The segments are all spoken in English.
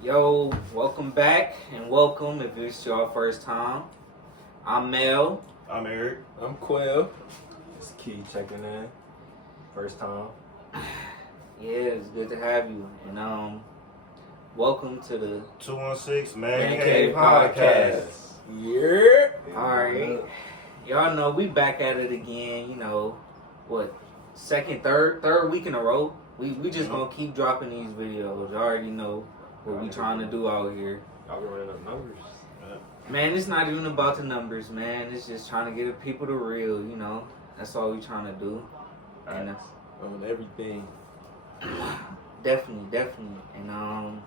Yo, welcome back and welcome if it's your first time. I'm Mel. I'm Eric. I'm Quill. It's Key checking in. First time. Yeah, it's good to have you. And welcome to the 216 ManCave ManCave Podcast. Podcast. Yeah. Alright. Y'all know we back at it again, third week in a row. We just gonna keep dropping these videos. You already know what we trying to do out here. Y'all been running up numbers. Man, it's not even about the numbers, man. It's just trying to get the people the real, That's all we trying to do. And On everything. definitely. And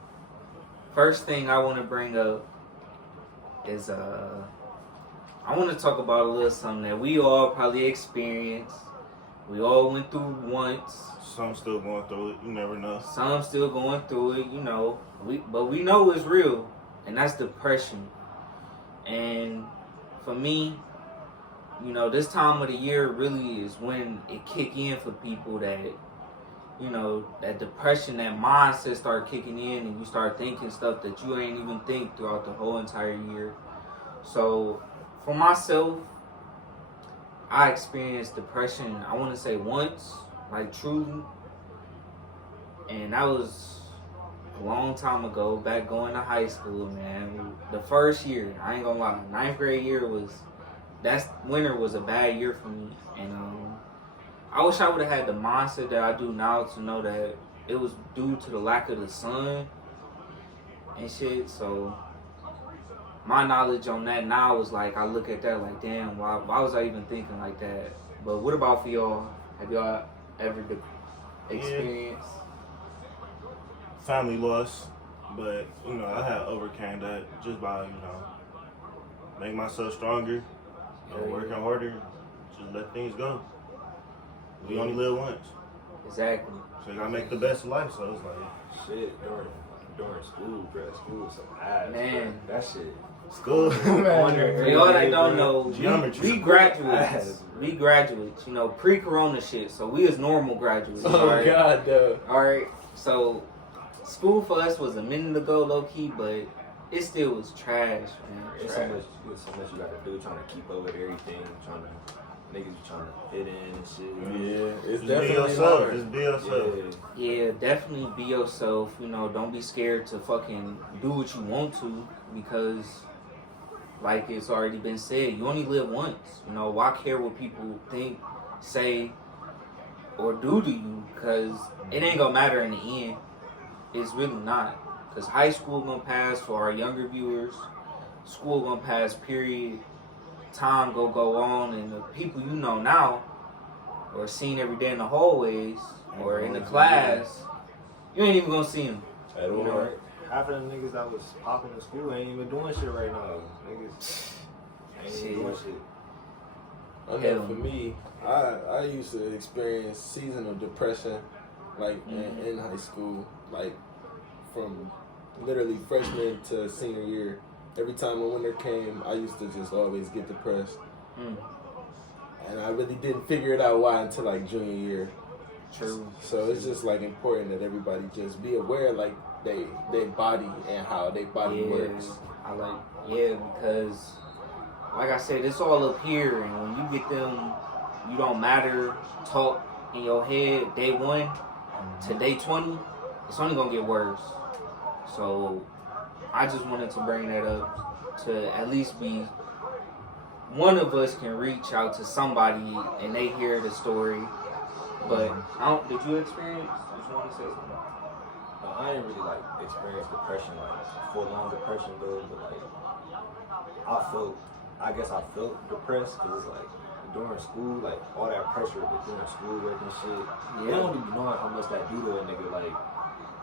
first thing I want to bring up is I want to talk about a little something that we all probably experienced. We all went through once. Some still going through it. You never know. Some still going through it, But we know it's real, and that's depression. And for me, this time of the year really is when it kick in for people that, that depression, that mindset start kicking in, and you start thinking stuff that you ain't even think throughout the whole entire year. So for myself, I experienced depression, I want to say once, like truly. And that was a long time ago, back going to high school, man. The first year, I ain't gonna lie, 9th grade year winter was a bad year for me. And I wish I would have had the mindset that I do now to know that it was due to the lack of the sun and shit. So my knowledge on that now is like, I look at that like, damn, why was I even thinking like that? But what about for y'all? Have y'all ever experienced? Family loss. But, I had overcame that just by, make myself stronger, working harder, just let things go. We only live once. Exactly. So you gotta make the best of life. So it's like, Shit, during school, bro. School was some ass. Man. Bro. That shit. school. For y'all that don't know, Geometry. we graduates. We graduates, pre-corona shit. So we is normal graduates. Oh, right? God, though. Alright, so school for us was a minute ago, low-key, but it still was trash, man. It's so much you gotta do, trying to keep up with everything, niggas be trying to fit in and shit. Yeah, it's just definitely be yourself. hard. Just be yourself. Yeah, definitely be yourself. Don't be scared to fucking do what you want to, because like it's already been said, you only live once. Why care what people think, say, or do to you? Because it ain't gonna matter in the end. It's really not. Because high school gonna pass for our younger viewers. School gonna pass, period. Time go on, and the people you know now or seen every day in the hallways or in the class, you ain't even gonna see them. At all. Half of them niggas that was popping in school ain't even doing shit right now. Niggas ain't even doing shit. I know for me, I used to experience seasonal depression, like in high school, like from literally freshman to senior year. Every time when winter came, I used to just always get depressed. And I really didn't figure it out why until like junior year. True. So it's just like important that everybody just be aware like they body and how their body works. Because like I said, it's all up here, and when you get them, you don't matter talk in your head day 1 to day 20, it's only gonna get worse. So I just wanted to bring that up to at least be one of us can reach out to somebody and they hear the story. But did you experience? I just want to say something. No, I didn't really experience depression, full on depression though, but I guess I felt depressed because during school, all that pressure with doing schoolwork and shit. Yeah. You don't even know how much that do to a nigga,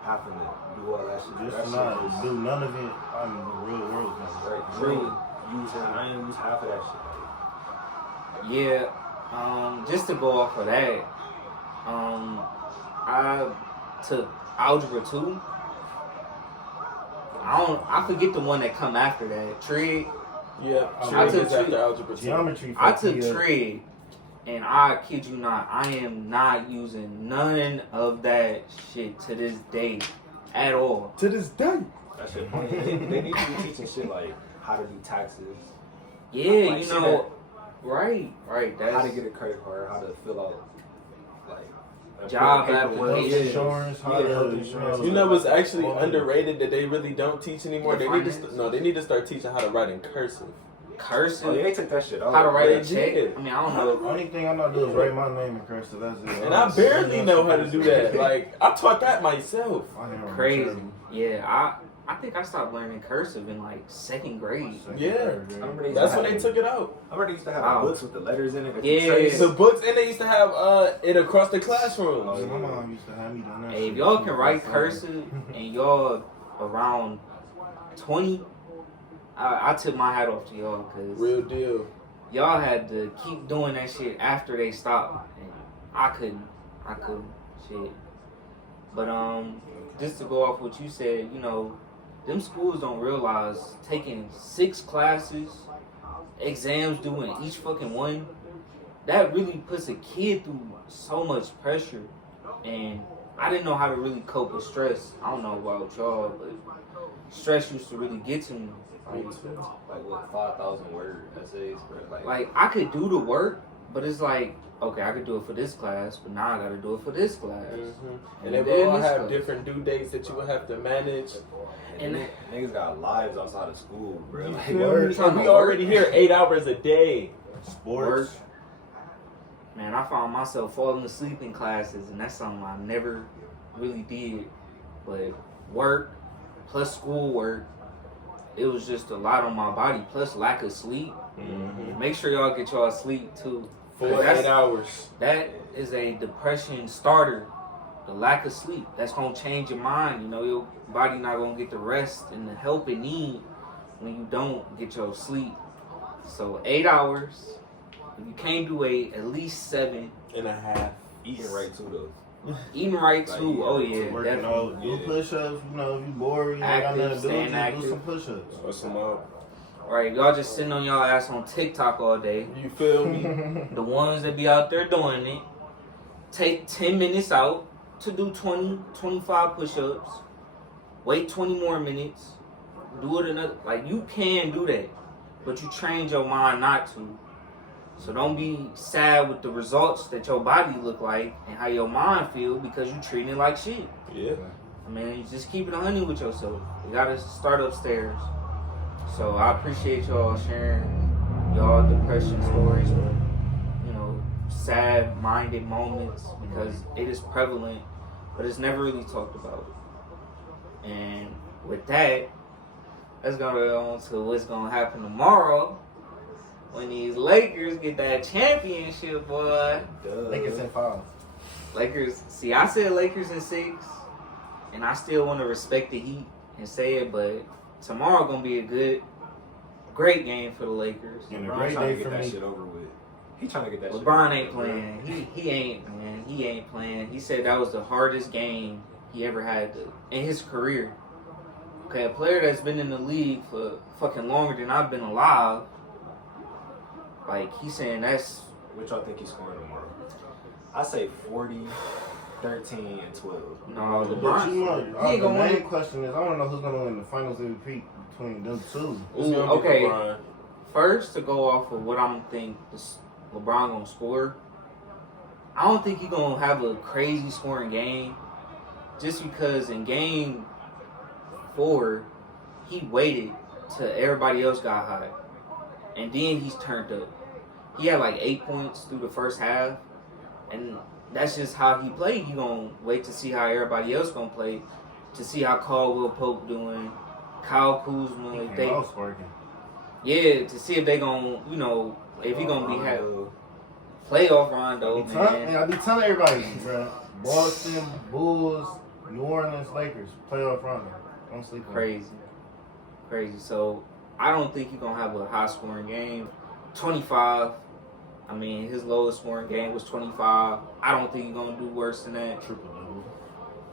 having to do all that shit. Just not do none of it out in the real world. True. I ain't use half of that shit. Yeah, just to go off of that, I took Algebra 2. I forget the one that come after that. Trig. Yeah, I took after algebra 2. Geometry. I took Trig. And I kid you not, I am not using none of that shit to this day at all. To this day. That shit funny. They need to be teaching shit like how to do taxes. Yeah, Like, you know, right. That's how to get a credit card, how to fill out like Job paperwork. application. Insurance, how Yeah, health to, insurance. You know what's actually underrated that they really don't teach anymore? The They need to finance. they need to start teaching how to write in cursive. cursive. Oh, yeah, they took that shit out. How to write a They check. did. I mean, I don't know. Only thing I know how to do is write my name in cursive. That's it. And I barely know how to do that. Like, I taught that myself. My handwriting Crazy. terrible. Yeah, I think I stopped learning cursive in like second grade. Yeah. Remember That's when they took it out. I remember they used to have Wow. books with the letters in it. that Yeah. you trace. The books, and they used to have it across the Oh, classrooms. my mom used to have me doing that. Hey, if shit. y'all She can was write like, cursive and y'all around 20, I took my hat off to y'all because Real deal. y'all had to keep doing that shit after they stopped. And I couldn't. Shit. But just to go off what you said, you know, them schools don't realize taking 6 classes, exams due in each fucking one, that really puts a kid through so much pressure. And I didn't know how to really cope with stress. I don't know about y'all, but stress used to really get to me. Like what, 5,000 word essays, bro? Like I could do the work, but it's like, okay, I could do it for this class, but now I gotta do it for this class. And they then will all this have class. different due dates that you will have to manage. And niggas got lives outside of school, bro. Like, And word. we already here 8 hours a day. Sports. Man, I found myself falling asleep in classes, and that's something I never really did. But work plus schoolwork, it was just a lot on my body, plus lack of sleep. Mm-hmm. Make sure y'all get y'all sleep too. 4 That's- 8 hours. That is a depression starter. The lack of sleep. That's gonna change your mind. You know, your body not gonna get the rest and the help it need when you don't get your sleep. So 8 hours. If you can't do 8, at least 7.5. Eating right too, though. Eating right Like, too. yeah, Oh yeah, Working definitely. out, do Yeah. push-ups. You know, if you bored, you ain't got Active, nothing to do, staying just do active. some push-ups. What's some up? All right, y'all just sitting on y'all ass on TikTok all day. You feel me? The ones that be out there doing it, take 10 minutes out to do 20, 25 push-ups. Wait 20 more minutes. Do it another. Like, you can do that, but you trained your mind not to. So don't be sad with the results that your body look like and how your mind feel because you treating it like shit. Yeah. I mean, you just keep it 100 with yourself. You gotta start upstairs. So I appreciate y'all sharing y'all depression stories or, you know, sad-minded moments because it is prevalent, but it's never really talked about. And with that, let's go on to what's gonna happen tomorrow when these Lakers get that championship, boy. Lakers in 5. Lakers, see, I said Lakers in 6, and I still want to respect the Heat and say it, but tomorrow gonna be a great game for the Lakers. And a LeBron great trying to day get for that me. shit over with. He trying to get that shit LeBron over ain't with, bro. playing. He ain't, man. He ain't playing. He said that was the hardest game he ever had in his career. Okay, a player that's been in the league for fucking longer than I've been alive. Like, he's saying that's... What y'all think he's scoring tomorrow? I say 40, 13, and 12. No, But LeBron. you know, He ain't the gonna main win. question is, I want to know who's going to win the finals MVP between them two. It's Ooh, gonna be okay. LeBron. First, to go off of what I'm think LeBron gonna score, I don't think he's gonna have a crazy scoring game. Just because in game 4, he waited till everybody else got hot, and then he's turned up. He had like 8 points through the first half, and that's just how he played. He gonna wait to see how everybody else gonna play, to see how Caldwell Pope doing, Kyle Kuzma, if they. Yeah, to see if they gonna, you know, if he gonna be have playoff Rondo, man. I be telling everybody, bro. Boston, Bulls, New Orleans, Lakers, playoff Rondo. Don't sleep on it. Crazy. So I don't think he's gonna have a high scoring game. 25. I mean, his lowest scoring game was 25. I don't think he's gonna do worse than that.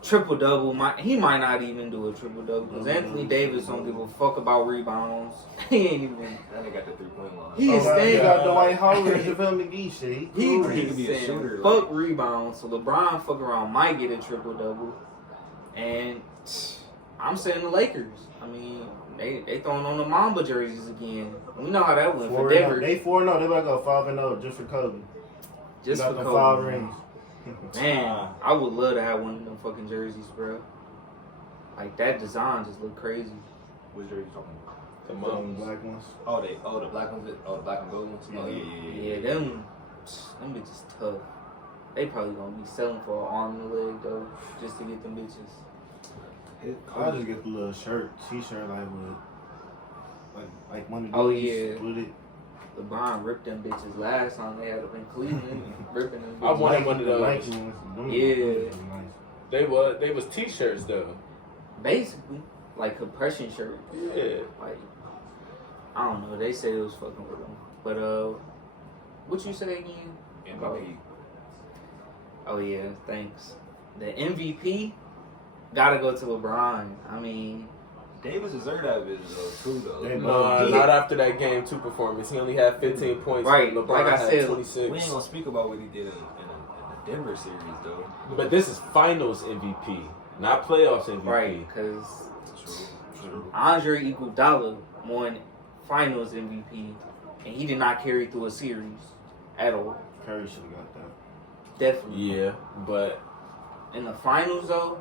Triple double. He might not even do a triple double because Anthony Davis don't give a fuck about rebounds. He ain't even. That nigga got the 3-point line. He is You staying. got Dwight Howard, JaVale McGee shit. He cool. He could be a saying, shooter, fuck rebounds. So LeBron fuck around might get a triple double, and I'm saying the Lakers. I mean, they throwing on the Mamba jerseys again. We know how that went for Denver. They 4-0. They about to go 5-0 just for Kobe. Just for Kobe. 5 rings. Man, I would love to have one of them fucking jerseys, bro. Like, that design just look crazy. Which jersey you talking about? The black ones. Oh, the black ones. Oh, the black and gold ones. Oh, yeah. Them bitches tough. They probably gonna be selling for an arm and a leg though, just to get them bitches. I'll just get the little shirt, t-shirt like one of these. Oh yeah. With it. LeBron ripped them bitches last time they had up in Cleveland, ripping them bitches. I wanted one of those. Yeah. They was t-shirts though. Basically, like compression shirts. Yeah. Like, I don't know. They said it was fucking with them. But what you say again? MVP. Oh yeah, thanks. The MVP gotta go to LeBron. I mean, Davis deserved that bitch though too though. No, not after that game 2 performance. He only had 15 points. Right, LeBron like I had said, 26. We ain't gonna speak about what he did in the Denver series though. But this is Finals MVP, not playoffs MVP. right? Because True. Andre Iguodala won Finals MVP, and he did not carry through a series at all. Curry should have got that. Definitely. Yeah, but In the finals, though,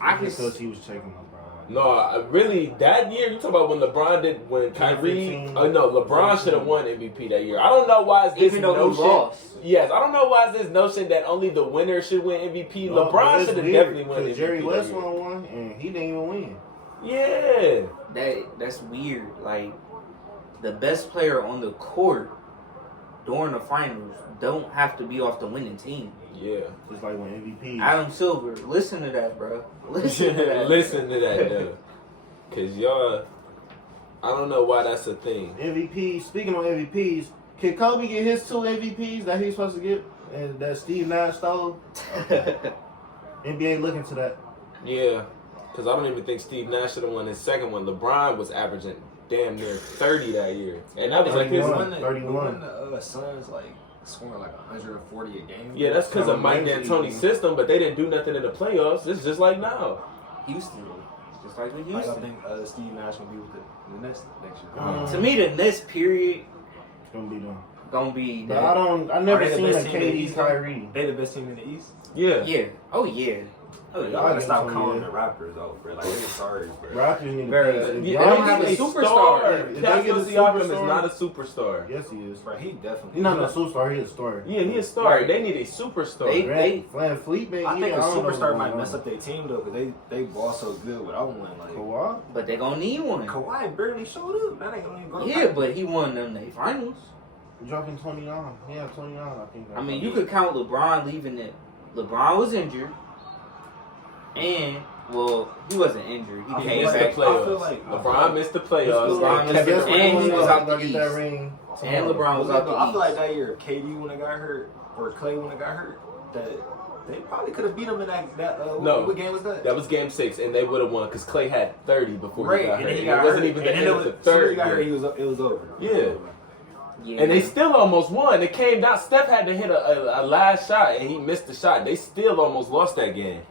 I can because he was checking LeBron. no, really that year you talk about when Kyrie. 2015. Oh no, LeBron should have won MVP that year. I don't know why it's this even though notion. he lost. Yes, I don't know why it's this notion that only the winner should win MVP. No, but LeBron it's should have weird, definitely won 'cause MVP. Jerry that West year. won one, and he didn't even win. Yeah. That's weird. Like, the best player on the court during the finals don't have to be off the winning team. Yeah. Just like when MVP. Adam Silver, listen to that, bro. Listen to that. Listen to that, though. Because y'all, I don't know why that's a thing. MVP. Speaking of MVPs, can Kobe get his 2 MVPs that he's supposed to get and that Steve Nash stole? NBA looking to that. Yeah. Because I don't even think Steve Nash should have won his second one. LeBron was averaging damn near 30 that year. And that was like his 31. When 31. the Suns like scoring like 140 a game. Yeah, that's because of Mike Amazing. D'Antoni's system, but they didn't do nothing in the playoffs. It's just like now. Houston, just like with I Houston. think Steve Nash gonna be with the Nets next year. To me, the next period It's gonna be done. gonna be But that. I never Are they the seen a best team in the KD East? Kyrie. They the best team in the East. Yeah. Yeah. Oh yeah. Oh Y'all yeah. gotta stop Yeah. calling the Raptors out, bro. Like they sorry, bro. Raptors need to Bruh, pay. Yeah, Y'all they don't have need a a superstar. If they Pascal get a Siakam is superstar- not a superstar. Yes, he is. Bro, he definitely. He's not a superstar. He's a star. Yeah, he's a star. Right. They need a superstar. They- Van Fleet, man. I think yeah, a don't know superstar what's might going mess on. up their team though, because they ball so good without one. Like Kawhi? But they gonna need one. Kawhi barely showed up. That ain't gonna even go. Yeah, but he won them they finals. Dropping 29. Yeah, 29, I think. I mean, you could count LeBron leaving it. LeBron was injured, and well, he wasn't injured. He I came feel missed like- the back, I feel playoffs. like- LeBron missed the playoffs. LeBron They missed kept the- it and he around. was out the get that East. ring. and LeBron was out the I feel East. like that year KD when they got hurt or Clay when they got hurt, that they probably could have beat him in that. No. What game was that? That was game 6, and they would have won because Clay had 30 before Right, he got and hurt. then he It got wasn't hurt. even the And end then of the as soon as third. he got hurt, game. it was over. Yeah. Yeah. And they still almost won. It came down. Steph had to hit a last shot, and he missed the shot. They still almost lost that game.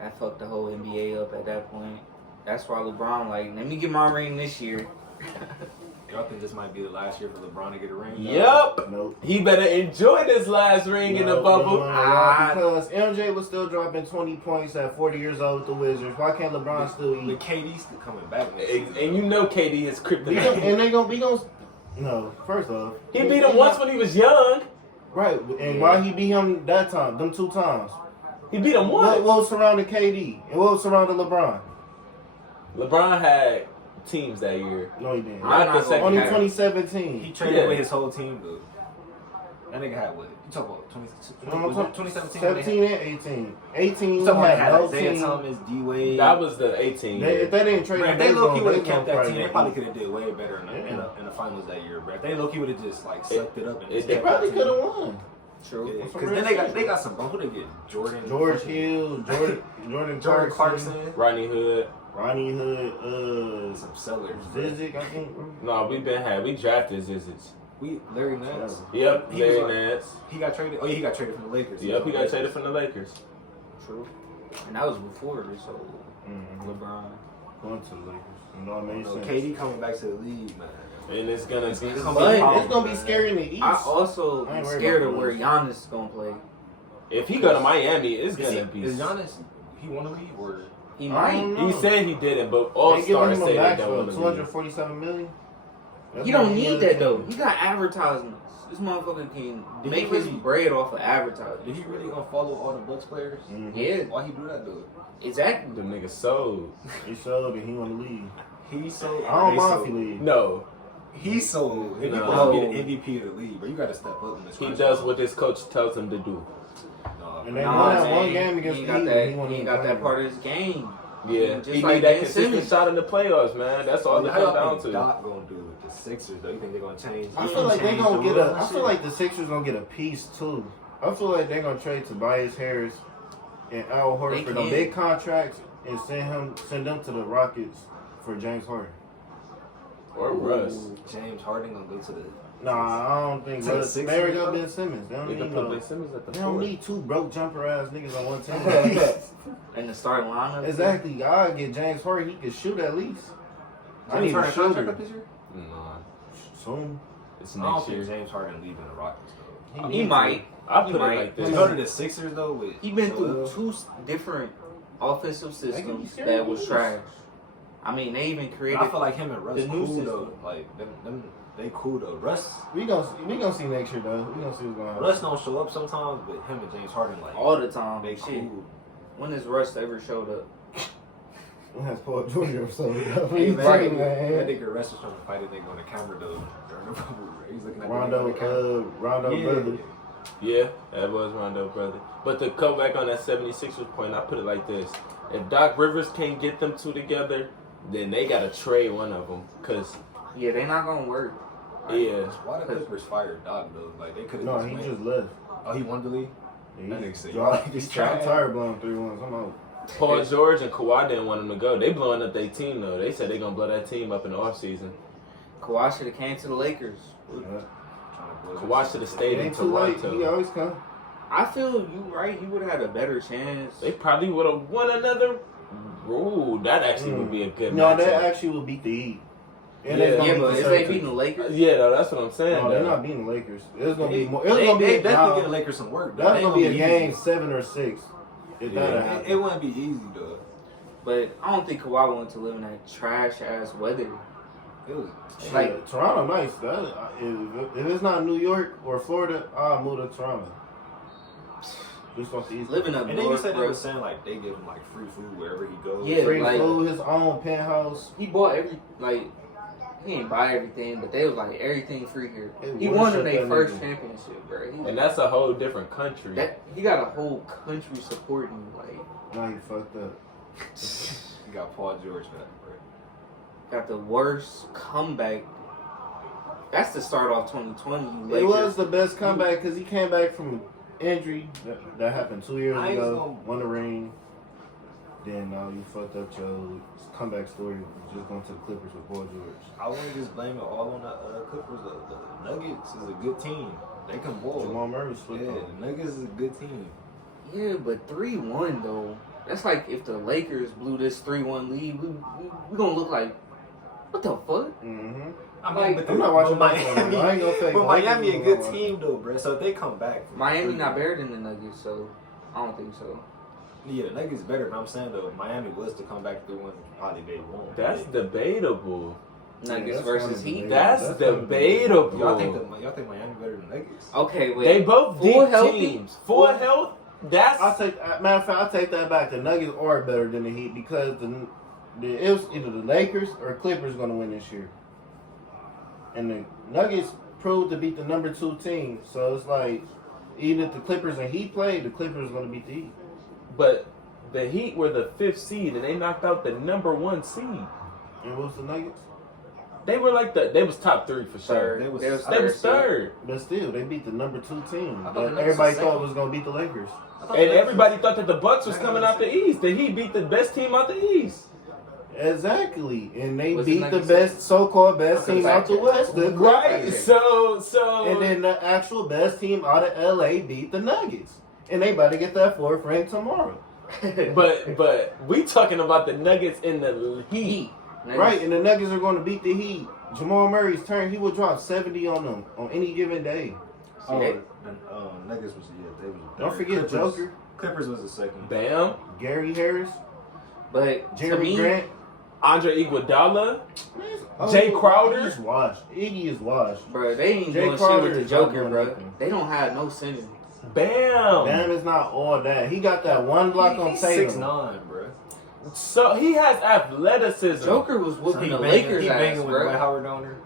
That fucked the whole NBA up at that point. That's why LeBron like, let me get my ring this year. Y'all think this might be the last year for LeBron to get a ring? Yup. Nope. He better enjoy this last ring in the bubble. Because MJ was still dropping 20 points at 40 years old with the Wizards. Why can't LeBron still But eat? KD's still coming back next season. And you know KD is kryptonite. And they gonna be gonna. No, first off, He beat him once when he was young. Right, and why he beat him that time? Them 2 times. He beat him What once. was surrounding KD and what was surrounding LeBron? LeBron had teams that year. No, he didn't. Not the second Only half. 2017. He traded Yeah. away his whole team, though. That nigga had what? You talk about 2017? 17 and 18. 18 You talking about had had no Isaiah team. Thomas, D-Wade. That was the 18 They, year. if they didn't trade Bro, him, if they low-key would have they kept gonna that team, they probably eat. could have did way better in the finals that year, bro. If they low-key would have just like sucked it up and just They kept probably that team. could have won. True. Because then they got some bro. Who they get? George Hill, Jordan Clarkson, Rodney Hood. Ronnie Hood, some sellers. Zizic, I think. No, we drafted Zizic. Larry Nance. Yep, He was Larry Nance. He got traded. Oh, yeah, he got traded from the Lakers. Yep, he got traded from the Lakers. True. And that was before this whole LeBron. Going to the Lakers. You know what I mean? KD coming back to the league, man. And it's gonna be. It's gonna be scary in the East. I also am scared of where Giannis is gonna play. If he go to Miami, it's gonna be. Is Giannis? He want to leave or? He might. He said he didn't, but all stars say they don't want to leave. $247 million. You don't need that though. He got advertisements. This motherfucker can make his bread off of advertising. Did he really unfollow all the Bucks players? Mm-hmm. Yeah. Why he do that though? Exactly. The nigga sold. He sold and he want to leave. He sold. I don't mind if he leave. No. He sold. If you No. want to be the MVP of the league, but you got to step up in this. He does what his coach tells him to do. And they won that one game he against ain't the got Heat. that. He ain't got that part of his game. Yeah, Just he like need that Ben consistent Simmons. shot in the playoffs, man. That's all it How comes y'all down think to. Doc gonna do with the Sixers though? You think they're gonna change? I feel like they gonna get a. I feel like the Sixers gonna get a piece too. I feel like they're gonna trade Tobias Harris and Al Horford for the big contracts and send them to the Rockets for James Harden. Or Russ. James Harden gonna go to the. Nah, I don't think. To the Russ. Sixers, They already got though? Ben Simmons. They don't They need can put no. Ben Simmons at the They don't four. need two broke jumper ass niggas on one team. In the starting lineup. Exactly. I get James Harden. He can shoot at least. I James need a Harden contract shooter up this year? Nah, soon. it's I don't next think year. James Harden leaving the Rockets though. He might. I put He it might. like To this. go to the Sixers though with He been through Joel. two different offensive can be systems scary that was moves. trash. I mean, they even created. I feel like him and Russ the new cool system. though. Like them, they cool though. Russ We gonna see next year though. We gonna see what's going on. Russ don't show up sometimes, but him and James Harden like all the time. they Shit. cool. When has Russ ever showed up? When has Paul George or something? Hey, man, Right, that man. nigga Russ was trying to fight a nigga on the camera though. During the bubble. He's looking at the nigga on Rondo, the camera. Rondo brother. Yeah, that was Rondo, brother. But to come back on that 76ers point, I put it like this. If Doc Rivers can't get them two together, then they got to trade one of them. Because, Yeah, they not gonna work. yeah. Why the Clippers fired Doc though? Like they could have. No, he just left. Oh, he wanted to leave. Yeah, That nigga said, I'm y'all just trash. tired of blowing 3-1. I'm out. Paul George and Kawhi didn't want him to go. They blowing up their team, though. They said they going to blow that team up in the offseason. Kawhi should have came to the Lakers. Kawhi should have stayed in Ain't too late. He Toronto. always come. I feel you right. He would have had a better chance. They probably would have won another. Ooh, that actually would be a good No, matchup. that actually will beat the Heat. And Yeah. it's gonna Yeah, beat but the if they Celtics. beating the Lakers, Yeah, no, that's what I'm saying. No, they're though. not beating the Lakers. It's gonna be more. It's They gonna be definitely get the Lakers some work. That's gonna be a game easy. 7 or 6. If that It happens. wouldn't be easy though. but I don't think Kawhi wanted to live in that trash ass weather. It was Like- Shit, Toronto, nice. If it's not New York or Florida, I'll move to Toronto. Just off the East. Living up And then you north, said they bro. was saying like they give him like free food wherever he goes. Yeah, Free like- food, his own penthouse. He bought he didn't buy everything, but they was like everything free here. They He won them worship their that first nigga. championship, bro. And that's a whole different country. He got a whole country supporting you, like Now he fucked up. You got Paul George back, bro. got the worst comeback. That's the start off 2020. You It Lakers. was the best comeback because he came back from injury that happened 2 years I ain't ago. gonna- Won the ring. Then now you fucked up your comeback story. Just going to the Clippers with Paul George. I wouldn't just blame it all on the Clippers. The Nuggets is a good team. They can ball. Jamal Murray's flipped Yeah, on. the Nuggets is a good team. Yeah, but 3-1 though. That's like if the Lakers blew this 3-1 lead, we gonna look like what the fuck? Mm-hmm. I Like, but I'm not watching Miami. I ain't gonna fake. But Lakers Miami is a what good I'm watching. team though, bro. So if they come back, from Miami 3-1 not better than the Nuggets, so I don't think so. Yeah, the Nuggets better. But I'm saying though, if Miami was to come back 3-1, probably they won't. That's debatable. Nuggets that's versus one of the Heat. big- That's That's debatable. Y'all think Miami better than Nuggets? Okay, wait. They both Full deep healthy? teams. Full health. That's Matter of fact, I'll take that back. The Nuggets are better than the Heat because it was either the Lakers or Clippers going to win this year. And the Nuggets proved to beat the number 2 team. So it's like, even if the Clippers and Heat play, the Clippers going to beat the Heat. But the Heat were the 5th seed, and they knocked out the number 1 seed. And what's the Nuggets? They were like they was top 3 for sure. They was They was third. But still, they beat the number 2 team. I thought the That Nuggets everybody was thought second. was going to beat the Lakers. I thought And the everybody thought that the Bucks was coming out the East. The Heat beat the best team out the East. Exactly, and they What's beat the the Nuggets best, so-called best Okay, team out the fact West. The Right. Clippers. So And then the actual best team out of LA beat the Nuggets, and they about to get that fourth ring tomorrow. but we talking about the Nuggets in the Heat. Right, and the Nuggets are going to beat the Heat. Jamal Murray's turn, he will drop 70 on them on any given day. Oh, See, Nuggets was they was. Don't third. forget Joker, Clippers was the second. Bam. Gary Harris, But to Jeremy me, Grant. Andre Iguodala. Oh, Jay Crowder? Iggy's washed. Iggy is washed. bro, they ain't Jay doing Crowder shit with the is not Joker, doing bro. nothing. They don't have no center. Bam. Bam is not all that. He got that one block on He's Tatum. 6'9", bro. So he has athleticism. Joker was So whooping the banging, Lakers he ass, banging with Dwight bro. Howard down there.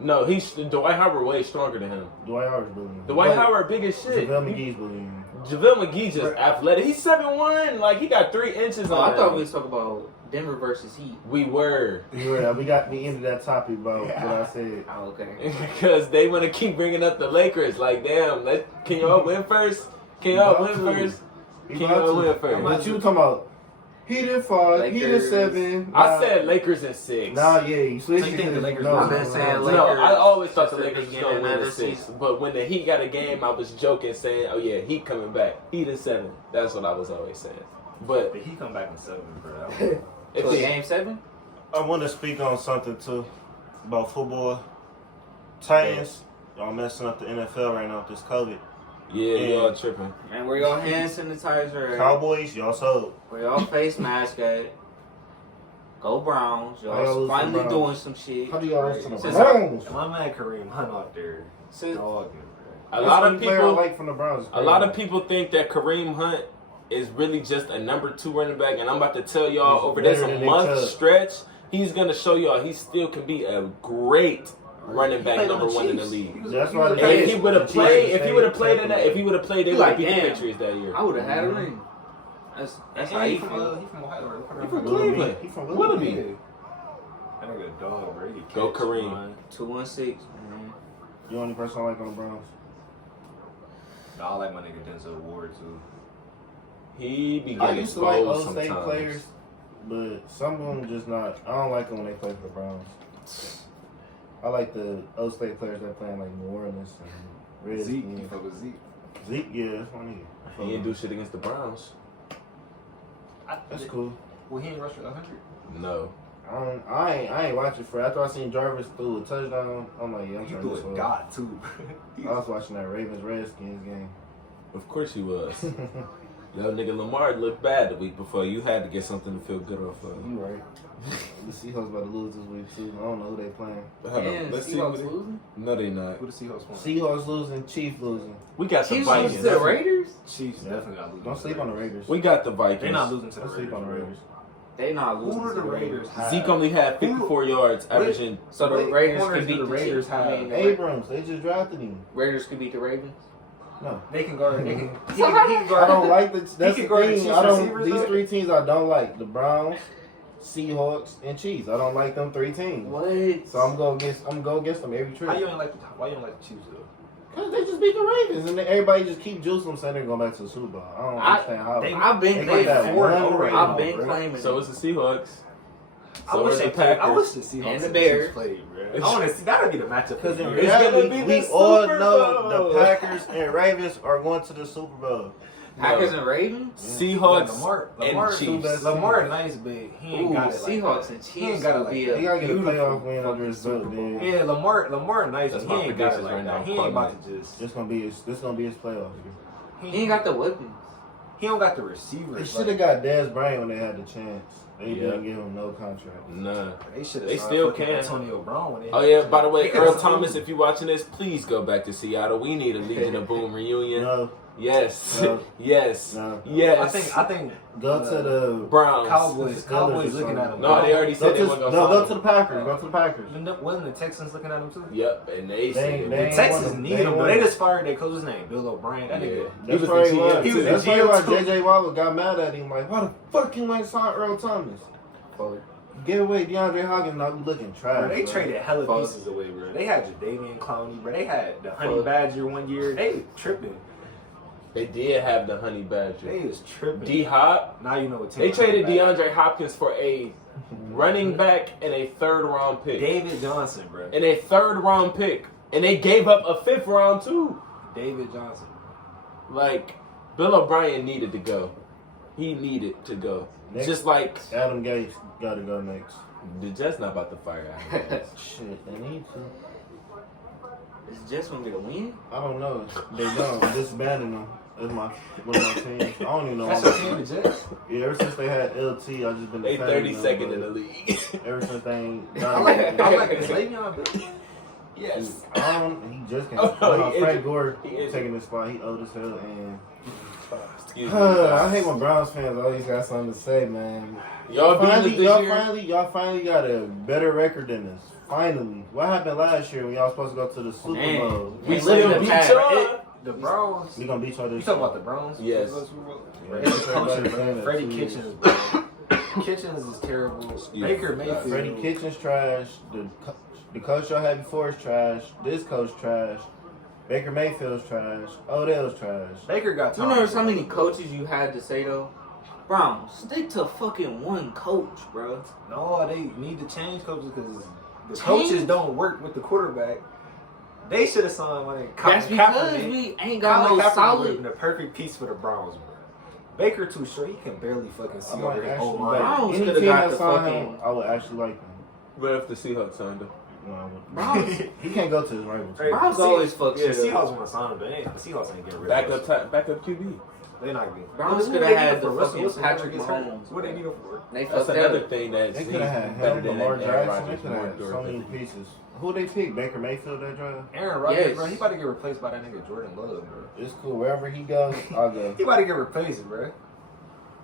No, Dwight Howard way stronger than him. Dwight Howard's bullying. Dwight Howard big as shit. JaVale McGee's bullying. JaVale McGee just athletic. He's 7'1". Like he got 3 inches Oh, on I him. thought we was talking about Denver versus Heat. We were. We got the end of that topic about what I said. Oh, okay. Because they want to keep bringing up the Lakers. Like, damn, can y'all win first? Can y'all win first? He Can about y'all to. win first? But you talking about Heat in 5, Heat in Lakers. 7. I said Lakers in 6. Nah, yeah, you switched. So you think the Lakers- No, I've been saying No, Lakers I always thought the since the Lakers was beginning going to win of in the 6. season. But when the Heat got a game, I was joking, saying, oh, yeah, Heat coming back. Heat in 7. That's what I was always saying. But But he come back in 7, bro. if So they, game 7? I want to speak on something too about football. Titans, y'all messing up the NFL right now with this COVID. yeah, y'all tripping. And where y'all hand sanitizer at? Cowboys, y'all sold. Where y'all face mask at? Go Browns. How y'all Y'all lose to finally Browns? doing some shit. How do y'all lose to the Since- Browns? My man Kareem Hunt out there. Since- Dogging, bro. A lot of That's the player I people... like from the Browns. A lot of people think that Kareem Hunt is really just a number 2 running back, and I'm about to tell y'all He's over this better a than Nick month Chubb. stretch, he's gonna show y'all he still can be a great running He back, played on number the 1 in the Chiefs. league. He was- That's he why was the a And Chiefs- if he would have the played, Chiefs if he would have stayed played in that, if he would have played, they would have Like, beat the damn. Patriots that year. I would have had a Mhm. ring. That's how And you he from feel. he from Ohio. Right? He from Willoughby. Cleveland. He from Willoughby. Yeah. That nigga a dog, bro. He can Go catch, Kareem. man. 216. Man. The only person I like on the Browns. Nah, I like my nigga Denzel Ward too. He be I getting used to like exposed Old State sometimes. players, but some of them just not. I don't like them when they play for the Browns. I like the Old State players that play in like New Orleans and Zeke, Redskins. you fuck with Zeke. Zeke, yeah, that's my nigga. He didn't do shit against the Browns. That's cool. Well, he ain't rushed for 100. No. I ain't watching for. After I seen Jarvis threw a touchdown, I'm like, yeah, I'm He trying threw to a god too. I was watching that Ravens Redskins game. Of course he was. Yo, nigga, Lamar looked bad the week before. You had to get something to feel good off of. You right. The Seahawks about to lose this week too. I don't know who they playing. Hold on, Damn, let's see Seahawks what they... losing? No, they not. Who the Seahawks won? Seahawks losing, Chiefs losing. We got some Chiefs losing Vikings. to the Raiders? Chiefs Yeah. definitely not losing. Don't sleep on the Raiders. We got the Vikings. They're not losing to the Don't Raiders. sleep on the bro. Raiders. They not losing Who to do the Raiders have? Zeke only had 54 yards, averaging. So the Wait, Raiders corners could beat do the the Raiders Raiders. have? I mean, the Abrams, they just drafted him. Raiders could beat the Ravens. No. They can guard. They can. He can guard. I don't like the. That's can the guard the thing. Chiefs I don't. receivers, These though? 3 teams I don't like: the Browns, Seahawks, and Chiefs. I don't like them 3 teams. What? So I'm going against them every trip. Why you ain't like the Chiefs though? Cause they just beat the Ravens, and then everybody just keep juicing them saying they're going back to the Super Bowl. I don't understand how. I've been They claiming got that it. one I've ring, been bro. claiming So it. it's the Seahawks. I So wish is they the played. I Packers. wish the Seahawks And the and Bears. Chiefs played, bro. I want to see. That'll be the matchup. Because in Bro. It's gonna reality, be the we all Super know Bowl. the Packers and Ravens are going to the Super Bowl. Packers No. and Ravens? Seahawks Lamar and Chiefs. Lamar nice, but he ain't Ooh, got it. Seahawks like and that. He ain't Chiefs got it would like be that. a He gotta get a beautiful playoff win under his fucking belt, Super Bowl. man. Yeah, Lamar nice, That's but he my ain't got it predictions like right now. that. He ain't about to just. This gonna be his playoff year. He ain't got the weapons. He don't got the receivers. They should have got Dez Bryant when they had the chance. They Yeah. didn't give him no contract. Nah. They should have. They still can. Antonio Brown. When they Oh had yeah, the by the way, chance. They could've Earl told Thomas, him. if you're watching this, please go back to Seattle. We need a Legion of Boom reunion. No, Yes. No. Yes. no. Yes. I think. Go to the Browns. Cowboys Steelers or looking at him. No, they already Go said they to, weren't no, gonna go sign to him. the Packers. Go to the Packers. Wasn't the Texans looking at him too? Yep, and they They said ain't- The they Texans won- need they him, but won. they just fired their coach's name, Bill O'Brien. That Yeah. nigga. He That's was why the he GM was. He was too. the That's GM why too. J.J. Watt got mad at him. Like, why the fuck you ain't sign Earl Thomas? Give away DeAndre Hopkins. Now we looking trash. Bro, they bro. traded hella Fuck. pieces away, bro. They had Jadeveon Clowney, bro. They had the Honey Fuck. Badger one year. They tripping. They did have the Honey Badger. They was tripping. D-Hop. Now you know what team. They traded DeAndre Hopkins for a running back and a 3rd-round pick. David Johnson, bro. And a 3rd-round pick. And they gave up a 5th round, too. David Johnson. Like, Bill O'Brien needed to go. He needed to go. Next, Just like Adam Gase got to go next. the Jets not about to fire Adam Gase. Shit, they need to. Is Jets gonna get a win? I don't know. They don't. Disbanding them. That's one of my teams. I don't even know. That's why. your team, the Jets. Yeah, ever since they had LT, I just been. They a fan of 32nd them, in the league. Ever since they ain't. I like Le'Veon Bell. Yes. I don't. He just can't. Oh, no, he Frank injured. Gore He injured. taking this spot. He old as hell, and Excuse me. I hate when Browns fans always got something to say, man. Y'all beat us this year? Y'all finally got a better record than us. Finally, what happened last year when y'all supposed to go to the Super Man, Bowl? we still living the beat past. y'all. The Browns. We gonna beat y'all You this talking year. about the Browns? Yes. Bro, it's a culture, bro. Freddie Kitchens, bro. Kitchens is terrible. Yeah. Baker Mayfield. Freddie Kitchens trash. The coach y'all had before is trash. This coach trash. Baker Mayfield's trash. Odell's trash. Baker got You time. notice how many coaches you had to say though? Brown, stick to fucking one coach, bro. No, they need to change coaches because the coaches don't work with the quarterback. They should have signed like That's because we ain't got no solid. The perfect piece for the Browns, bro. Baker too short. He can barely fucking see I over might his actually whole like line. Browns any coulda team got that the signed him. fucking- I would actually like him. What if the Seahawks signed him? No, I wouldn't. Browns, He can't go to his rival team. Browns always fuck Yeah, shit Seahawks up. want to sign him, but the Seahawks ain't getting rid Backup of him. backup QB. They're not getting. Browns Who coulda they had need the for? Russell fucking Wilson Patrick gets hurt. Mahomes. What they need him for? They That's fucked another up. thing that They he's could have had better him, than Lamar Aaron Jackson. They Rodgers could more have had so many durability. pieces. Who they pick? Baker Mayfield that draft? Aaron Rodgers, Yes. bro. He about to get replaced by that nigga Jordan Love, bro. It's cool. Wherever he goes, I'll go. He about to get replaced, bro.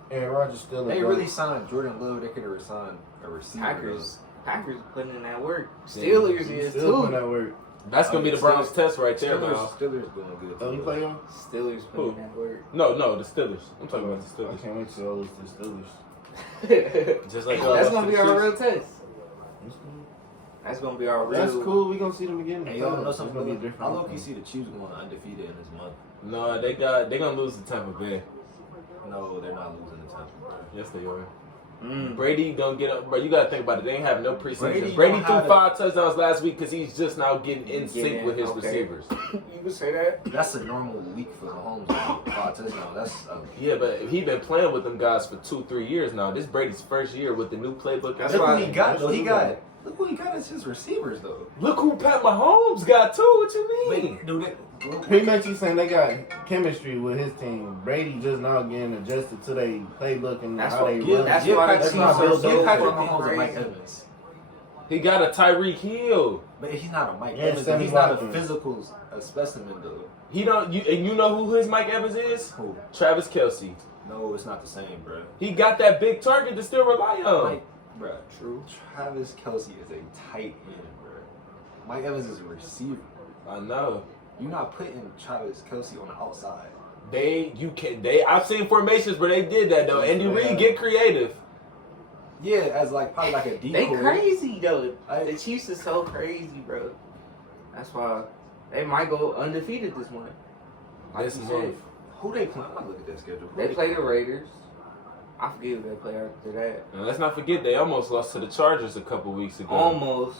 Aaron Rodgers still a They GOAT. really signed Jordan Love. They could have signed a receiver. Packers putting in that work. Yeah. Steelers He is still putting too. that work. That's gonna be the Browns test right there, Steelers, now. Steelers doing good. Oh, you play him? Steelers putting in that work. No, the Steelers. I'm talking about the I Steelers. can't wait till I lose the Steelers. Just like That's the gonna be our Chiefs. real test. That's gonna be our real. That's cool. We gonna see them again. Hey, y'all know It's something? gonna be I different. low-key see the Chiefs going undefeated in this month. No, they gonna lose to Tampa Bay. No, they're not losing the Tampa, bro. Yes, they are. Mm. Brady gonna get up, bro. You gotta think about it. They ain't have no preseason. Brady Brady don't threw have 5 touchdowns last week because he's just now getting in sync Getting with his okay. receivers. You would say that? That's a normal week for Mahomes. 5 touchdowns. That's Yeah, but he been playing with them guys for 2-3 years now. This Brady's first year with the new playbook. That's look why- who he got though. He that's got. Look who he got as his receivers though. Look who Pat Mahomes got too. What you mean? Wait, dude, Pretty much he's saying they got chemistry with his team. Brady just now getting adjusted to their playbook and That's how what- they yeah, run. that's give why Patrick the team's not built Mahomes, give up. Patrick fucking Mahomes a Mike crazy. Evans. He got a Tyreek Hill. But he's not a Mike Yeah, Evans. Sammy He's not a Watkins. physical specimen though. He don't. You know who his Mike Evans is? Who? Travis Kelce. No, it's not the same, bro. He got that big target to still rely on. Mike, bro, true. Travis Kelce is a tight end, bro. Mike Evans is a receiver. I know. You're not putting Travis Kelce on the outside. I've seen formations where they did that though. Andy Reid get creative. Yeah, as like probably like a decoy. They crazy though. I- The Chiefs is so crazy, bro. That's why they might go undefeated this month. Like This you month. said. Who they play? I'm not looking at that schedule. Who They play the Raiders. I forget who they play after that. And let's not forget they almost lost to the Chargers a couple weeks ago. Almost.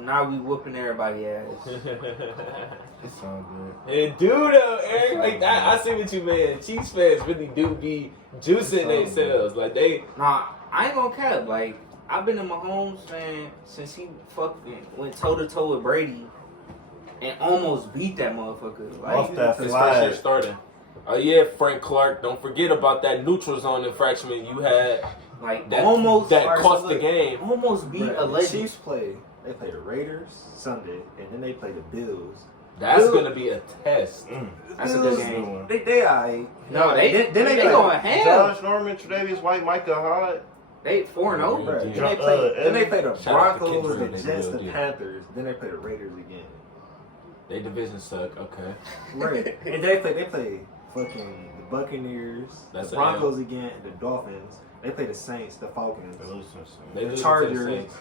Now we whooping everybody ass. It's all good. And dude, Eric, like I see what you mean. Chiefs fans really do be juicing themselves. Like they, Nah, I ain't gonna cap. Like, I've been a Mahomes fan since he fucking went toe to toe with Brady and almost beat that motherfucker. Like, Off that his fly. first year starting. Oh yeah, Frank Clark. Don't forget about that neutral zone infraction you had. like That almost that Alright, cost so the look. game. almost beat Bruh, a the legend. Chiefs play. They play the Raiders Sunday, and then they play the Bills. That's Dude. gonna be a test. That's a Bills, good game. They alright. No, they Then they play- going ham. Josh Norman, Tre'Davious White, Micah Hyde. They 4-0. Yeah. Bruh, Then Dro- they play. Then they play the Shout out to Broncos, Kendrick, the they Jets, will the do. Panthers. Then they play the Raiders again. They division suck. Okay. Right. And they play fucking the Buccaneers, That's the a Broncos again, the Dolphins. They play the Saints, the Falcons, They the lose to Chargers. Saints.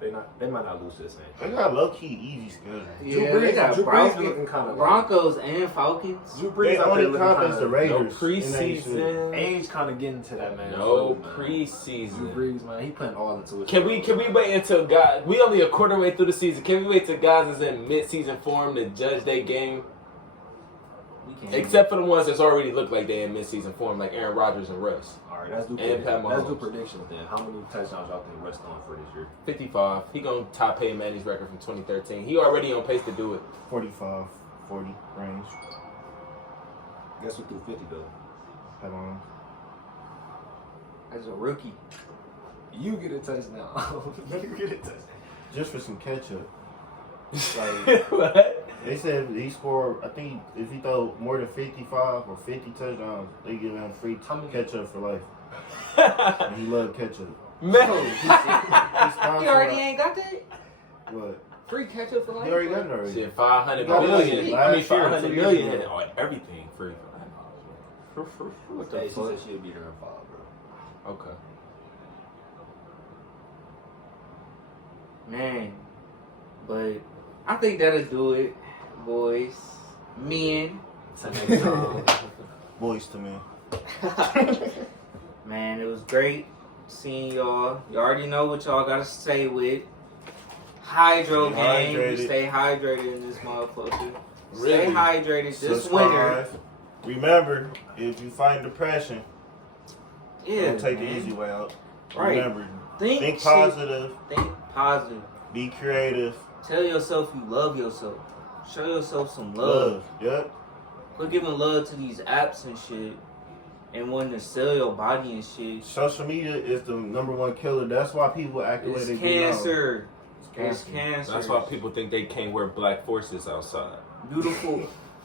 They might not lose to the Saints. They got low key easy schedule. Yeah, they got Drew Brees looking kind of Broncos and Falcons. Drew They Brees out there only looking conference the kind of Raiders. No in that shit. preseason. age, kind of getting to that man. No man. preseason. Drew Brees, man, he putting all into it. Can we wait until guys? We only a quarter way through the season. Can we wait till guys is in mid-season form to judge their game? We can't. Except for the ones that's already look like they in mid-season form, like Aaron Rodgers and Russ. All right, let's do And Pat predictions. Let's do Mahomes. predictions then. How many touchdowns y'all think Russ throwing for this year? 55. He gonna top Peyton Manning's record from 2013. He already on pace to do it. 45, 40 range. Guess who threw 50 though? Come on. As a rookie. You get a touchdown. You get a touchdown. Just for some ketchup. Like, What? They said he scored, I think if he throw more than 55 or 50 touchdowns, they give him free ketchup for life. And he loved ketchup. Man. He already ain't got that? What? Free ketchup for life? He already got it already. Shit, 500 Got it million. last I mean, year, 500 2 years million. ago. Oh, everything free. What hey, the she fuck? said she'll be there in 5, bro. Okay. Man. But I think that'll do it, boys. Men. Till next time. Boys to me. Man, it was great seeing y'all. You already know what y'all gotta stay with. Hydro Stay gang. We hydrated. stay hydrated in this motherfucker. Stay Really? hydrated this winter. Subscribe. Remember, if you fight depression, Yeah. don't take man. the easy way out. Right. Remember, Think think shit. positive, Think positive. be creative, Tell yourself you love yourself. Show yourself some love. Yep. Quit giving love to these apps and shit. And wanting to sell your body and shit. Social media is the #1 killer. That's why people act the way It's they do now. cancer. It's It's cancer. That's why people think they can't wear black forces outside. Beautiful,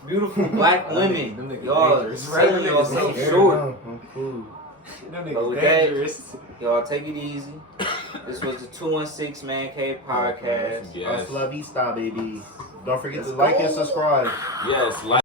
beautiful black Them women. niggas Y'all dangerous. selling Them niggas yourself dangerous. short. I'm cool. Them But with niggas that- dangerous. Y'all take it easy. This was the 216 Man Cave Podcast. Yes. Hasta la vista, baby. Don't forget Let's to like and go. subscribe. Yes. Like